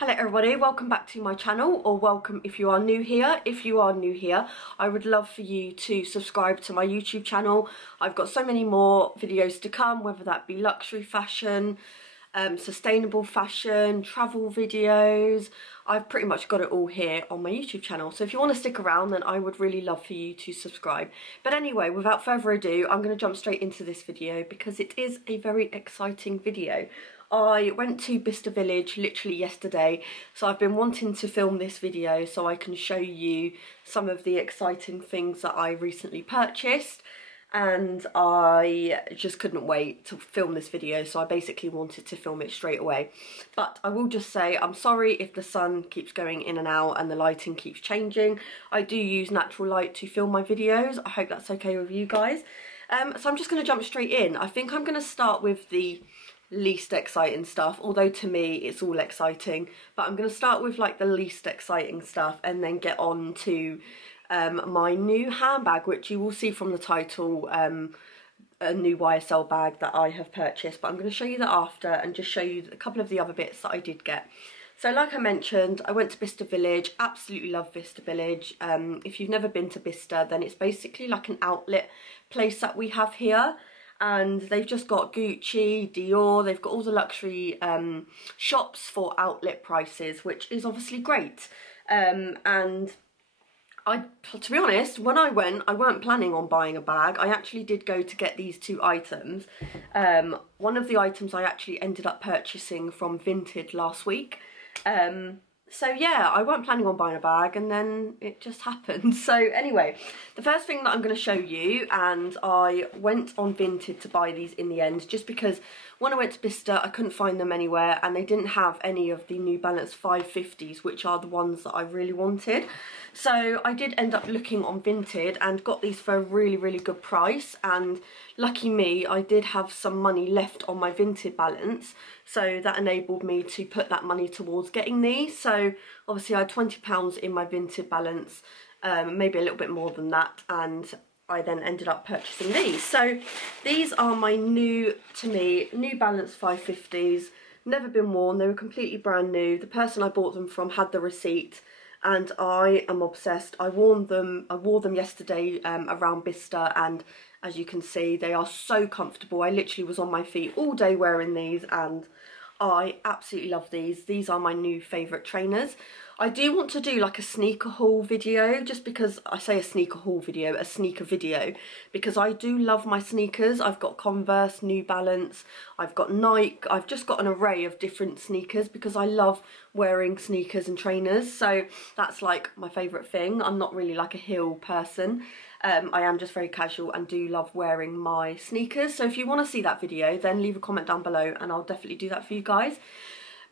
Hello everybody, welcome back to my channel, or welcome if you are new here. If you are new here, I would love for you to subscribe to my YouTube channel. I've got so many more videos to come, whether that be luxury fashion, sustainable fashion, travel videos. I've pretty much got it all here on my YouTube channel. So if you want to stick around, then I would really love for you to subscribe. But anyway, without further ado, I'm going to jump straight into this video because it is a very exciting video. I went to Bicester Village literally yesterday, so I've been wanting to film this video so I can show you some of the exciting things that I recently purchased, and I just couldn't wait to film this video, so I basically wanted to film it straight away. But I will just say I'm sorry if the sun keeps going in and out and the lighting keeps changing. I do use natural light to film my videos. I hope that's okay with you guys. So I'm just going to jump straight in. I think I'm going to start with the least exciting stuff, although to me it's all exciting, but I'm going to start with like the least exciting stuff and then get on to my new handbag, which you will see from the title, a new YSL bag that I have purchased, but I'm going to show you that after and just show you a couple of the other bits that I did get. So like I mentioned, I went to Bicester Village. Absolutely love Bicester Village. If you've never been to Bicester, then it's basically like an outlet place that we have here. And they've just got Gucci, Dior, they've got all the luxury shops for outlet prices, which is obviously great. And to be honest, when I went, I weren't planning on buying a bag. I actually did go to get these two items. One of the items I actually ended up purchasing from Vinted last week. So yeah, I weren't planning on buying a bag and then it just happened. So anyway, the first thing that I'm going to show you, and I went on Vinted to buy these in the end just because when I went to Bicester I couldn't find them anywhere and they didn't have any of the New Balance 550s, which are the ones that I really wanted. So I did end up looking on Vinted and got these for a really good price, and lucky me, I did have some money left on my Vinted balance, so that enabled me to put that money towards getting these. So obviously I had £20 in my Vinted balance, maybe a little bit more than that, and I then ended up purchasing these. So these are my New Balance 550s, never been worn, they were completely brand new. The person I bought them from had the receipt and I am obsessed. I wore them yesterday around Bicester, and as you can see they are so comfortable. I literally was on my feet all day wearing these and I absolutely love these. These are my new favourite trainers. I do want to do like a sneaker haul video, just because I say a sneaker haul video, a sneaker video, because I do love my sneakers. I've got Converse, New Balance, I've got Nike, I've just got an array of different sneakers because I love wearing sneakers and trainers. So that's like my favourite thing. I'm not really like a heel person. I am just very casual and do love wearing my sneakers. So if you want to see that video, then leave a comment down below and I'll definitely do that for you guys.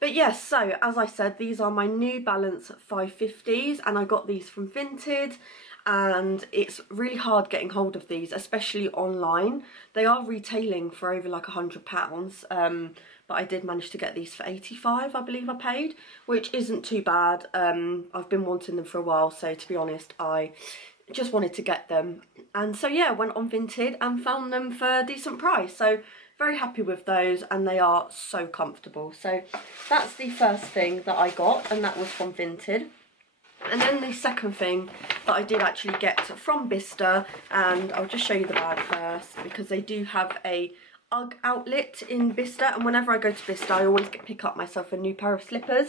But yes, so as I said, these are my New Balance 550s and I got these from Vinted, and it's really hard getting hold of these, especially online. They are retailing for over like £100, but I did manage to get these for 85, I believe I paid, which isn't too bad. I've been wanting them for a while, so to be honest, I just wanted to get them. And so yeah, went on Vinted and found them for a decent price. So very happy with those, and they are so comfortable. So that's the first thing that I got, and that was from Vinted. And then the second thing that I did actually get from Bicester, and I'll just show you the bag first because they do have a UGG outlet in Bicester, and whenever I go to Bicester I always pick up myself a new pair of slippers,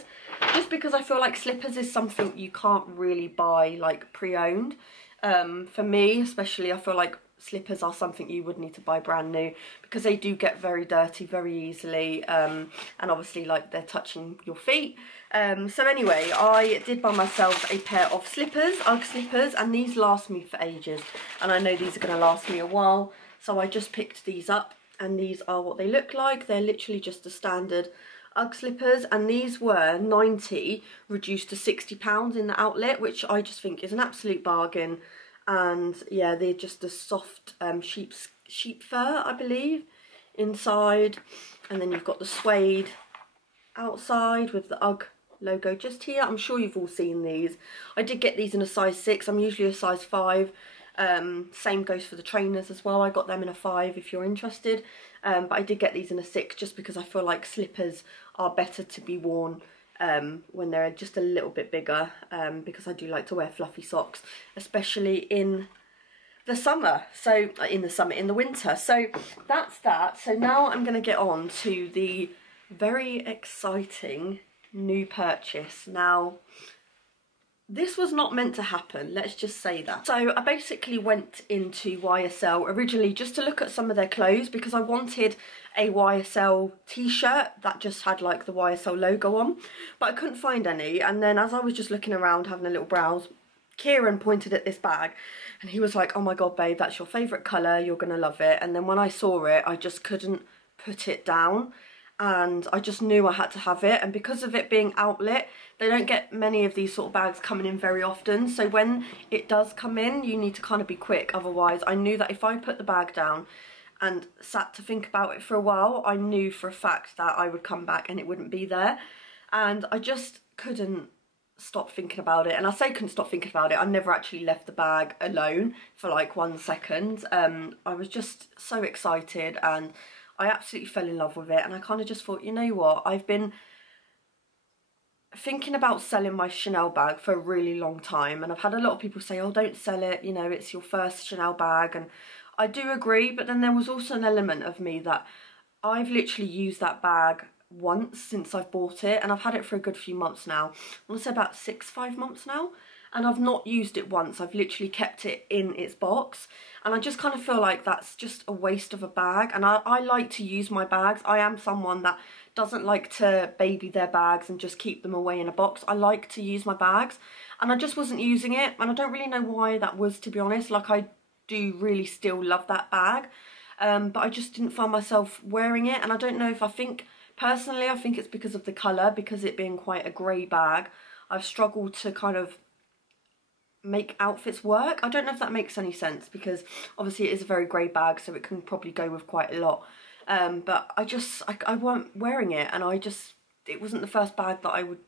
just because I feel like slippers is something you can't really buy like pre-owned. For me especially, I feel like slippers are something you would need to buy brand new because they do get very dirty very easily, and obviously like they're touching your feet. So anyway, I did buy myself a pair of slippers, UGG slippers, and these last me for ages, and I know these are going to last me a while, so I just picked these up, and these are what they look like. They're literally just the standard UGG slippers, and these were 90 reduced to £60 in the outlet, which I just think is an absolute bargain. And yeah, they're just a soft sheep fur, I believe, inside, and then you've got the suede outside with the UGG logo just here. I'm sure you've all seen these. I did get these in a size 6. I'm usually a size 5. Same goes for the trainers as well. I got them in a 5 if you're interested, but I did get these in a 6 just because I feel like slippers are better to be worn when they're just a little bit bigger, because I do like to wear fluffy socks, especially in the summer, in the winter. So that's that. So now I'm going to get on to the very exciting new purchase. Now, this was not meant to happen, let's just say that. So I basically went into YSL originally just to look at some of their clothes, because I wanted a YSL t-shirt that just had like the YSL logo on, but I couldn't find any. And then as I was just looking around having a little browse, Kieran pointed at this bag and he was like, oh my god babe, that's your favourite colour, you're gonna love it. And then when I saw it, I just couldn't put it down, and I just knew I had to have it. And because of it being outlet, they don't get many of these sort of bags coming in very often, so when it does come in, you need to kind of be quick. Otherwise, I knew that if I put the bag down and sat to think about it for a while, I knew for a fact that I would come back and it wouldn't be there. And I just couldn't stop thinking about it. And I say couldn't stop thinking about it, I never actually left the bag alone for like 1 second. I was just so excited and I absolutely fell in love with it. And I kind of just thought, you know what, I've been thinking about selling my Chanel bag for a really long time, and I've had a lot of people say, oh, don't sell it, you know, it's your first Chanel bag. And I do agree, but then there was also an element of me that I've literally used that bag once since I've bought it, and I've had it for a good few months now. I want to say about 5 months now, and I've not used it once. I've literally kept it in its box, and I just kind of feel like that's just a waste of a bag. And I like to use my bags. I am someone that doesn't like to baby their bags and just keep them away in a box. I like to use my bags, and I just wasn't using it, and I don't really know why that was, to be honest. Like, I do really still love that bag, but I just didn't find myself wearing it. And I don't know if personally, I think it's because of the colour, because it being quite a grey bag, I've struggled to kind of make outfits work. I don't know if that makes any sense, because obviously it is a very grey bag, so it can probably go with quite a lot. But I weren't wearing it, and it wasn't the first bag that I would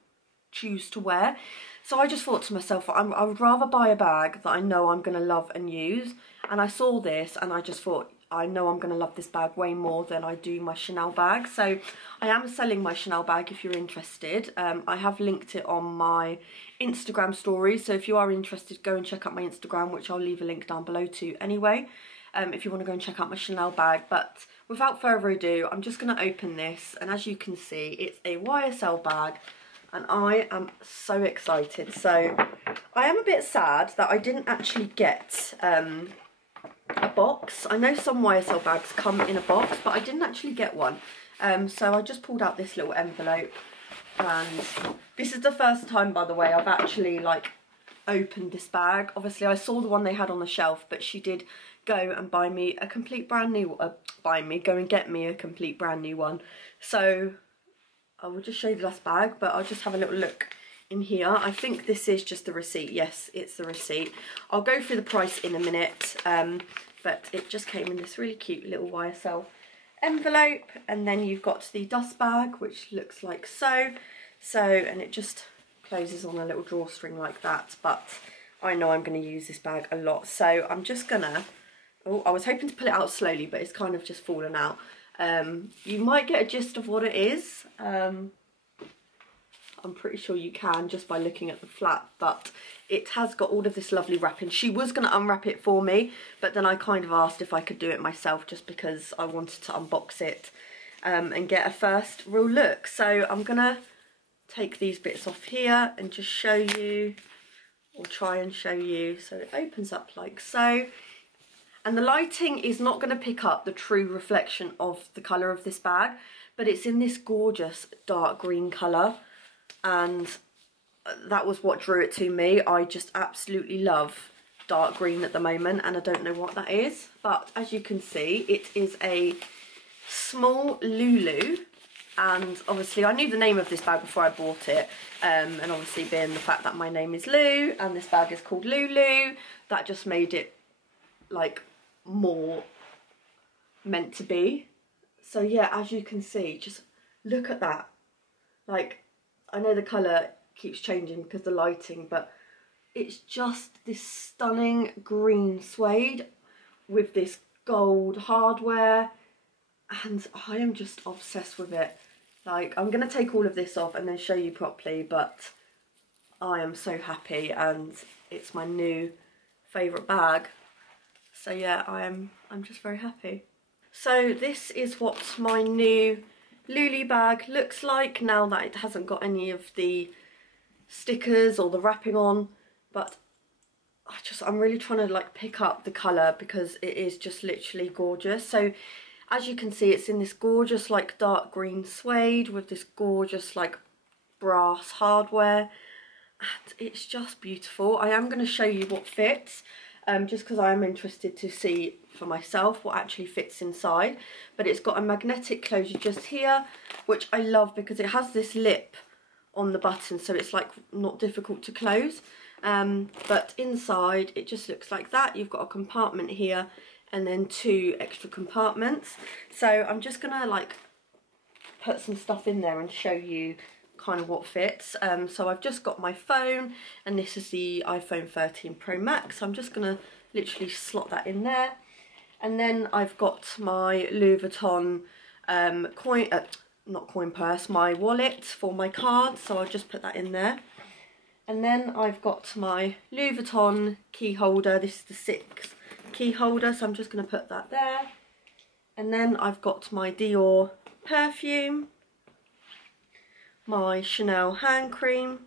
choose to wear. So I just thought to myself, I would rather buy a bag that I know I'm going to love and use. And I saw this and I just thought, I know I'm going to love this bag way more than I do my Chanel bag. So I am selling my Chanel bag if you're interested. I have linked it on my Instagram story. So if you are interested, go and check out my Instagram, which I'll leave a link down below to anyway, if you want to go and check out my Chanel bag. But without further ado, I'm just going to open this. And as you can see, it's a YSL bag. And I am so excited. So I am a bit sad that I didn't actually get a box. I know some YSL bags come in a box, but I didn't actually get one. So I just pulled out this little envelope, and this is the first time, by the way, I've actually like opened this bag. Obviously I saw the one they had on the shelf, but she did go and buy me a complete brand new go and get me a complete brand new one. So I will just show you the last bag, but I'll just have a little look in here. I think this is just the receipt. Yes, it's the receipt. I'll go through the price in a minute, but it just came in this really cute little YSL envelope. And then you've got the dust bag, which looks like so. And it just closes on a little drawstring like that. But I know I'm going to use this bag a lot. So I'm just going to... Oh, I was hoping to pull it out slowly, but it's kind of just fallen out. You might get a gist of what it is. I'm pretty sure you can just by looking at the flap, but it has got all of this lovely wrapping. She was going to unwrap it for me, but then I kind of asked if I could do it myself, just because I wanted to unbox it and get a first real look. So I'm going to take these bits off here and just show you, or try and show you. So it opens up like so. And the lighting is not going to pick up the true reflection of the colour of this bag, but it's in this gorgeous dark green colour, and that was what drew it to me. I just absolutely love dark green at the moment, and I don't know what that is, but as you can see, it is a small Loulou, and obviously I knew the name of this bag before I bought it, and obviously being the fact that my name is Lou and this bag is called Loulou, that just made it like more meant to be. So yeah, as you can see, just look at that. Like, I know the colour keeps changing because the lighting, but it's just this stunning green suede with this gold hardware, and I am just obsessed with it. Like, I'm going to take all of this off and then show you properly, but I am so happy and it's my new favourite bag. So yeah, I'm just very happy. So this is what my new LOULOU bag looks like now that it hasn't got any of the stickers or the wrapping on, but I'm really trying to like pick up the colour because it is just literally gorgeous. So as you can see, it's in this gorgeous like dark green suede with this gorgeous like brass hardware, and it's just beautiful. I am going to show you what fits, just because I am interested to see for myself what actually fits inside. But it's got a magnetic closure just here, which I love because it has this lip on the button, so it's like not difficult to close. But inside it just looks like that. You've got a compartment here and then 2 extra compartments. So I'm just gonna like put some stuff in there and show you kind of what fits. So I've just got my phone, and this is the iPhone 13 Pro Max. So I'm just gonna literally slot that in there. And then I've got my Louis Vuitton not coin purse, my wallet for my card, so I'll just put that in there. And then I've got my Louis Vuitton key holder. This is the 6 key holder, so I'm just going to put that there. And then I've got my Dior perfume, my Chanel hand cream,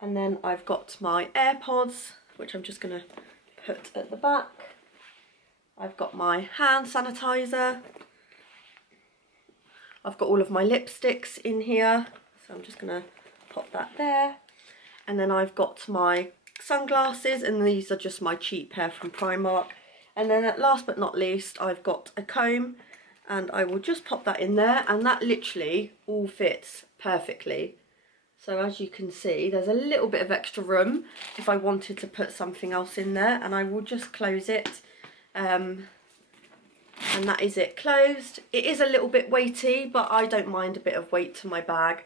and then I've got my AirPods, which I'm just going to put at the back. I've got my hand sanitizer. I've got all of my lipsticks in here, so I'm just going to pop that there. And then I've got my sunglasses, and these are just my cheap pair from Primark. And then last but not least, I've got a comb, and I will just pop that in there, and that literally all fits perfectly. So as you can see, there's a little bit of extra room if I wanted to put something else in there, and I will just close it. And that is it closed. It is a little bit weighty, but I don't mind a bit of weight to my bag.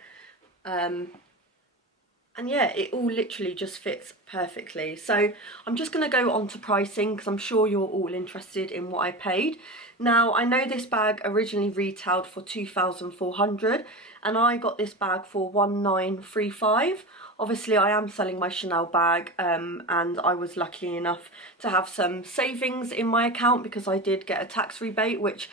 And yeah, it all literally just fits perfectly. So I'm just going to go on to pricing because I'm sure you're all interested in what I paid. Now, I know this bag originally retailed for $2,400 and I got this bag for $1,935. Obviously, I am selling my Chanel bag, and I was lucky enough to have some savings in my account because I did get a tax rebate, which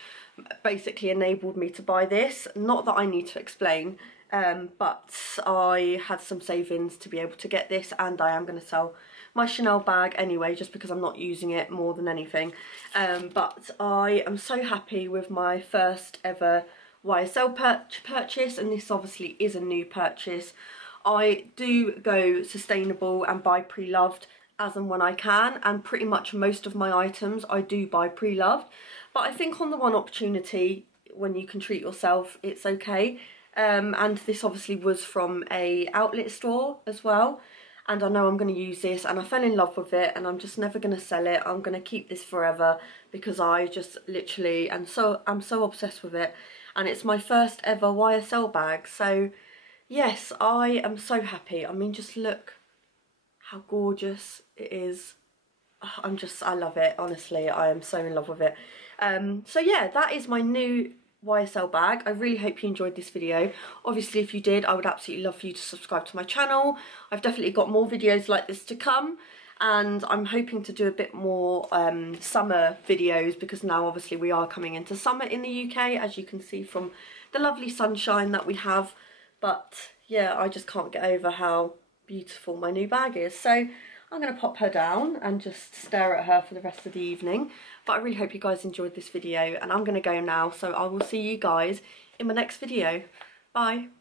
basically enabled me to buy this. Not that I need to explain. But I had some savings to be able to get this, and I am going to sell my Chanel bag anyway, just because I'm not using it more than anything. But I am so happy with my first ever YSL purchase, and this obviously is a new purchase. I do go sustainable and buy pre-loved as and when I can, and pretty much most of my items I do buy pre-loved. But I think on the one opportunity, when you can treat yourself, it's okay. And this obviously was from a outlet store as well, and I know I'm going to use this, and I fell in love with it, and I'm just never going to sell it. I'm going to keep this forever because I just literally I'm so obsessed with it, and it's my first ever YSL bag. So yes, I am so happy. I mean, just look how gorgeous it is. Oh, I love it, honestly. I am so in love with it. So yeah, that is my new YSL bag. I really hope you enjoyed this video. Obviously, if you did, I would absolutely love for you to subscribe to my channel. I've definitely got more videos like this to come, and I'm hoping to do a bit more summer videos because now obviously we are coming into summer in the UK, as you can see from the lovely sunshine that we have. But yeah, I just can't get over how beautiful my new bag is. So I'm going to pop her down and just stare at her for the rest of the evening. But I really hope you guys enjoyed this video, and I'm going to go now, so I will see you guys in my next video. Bye.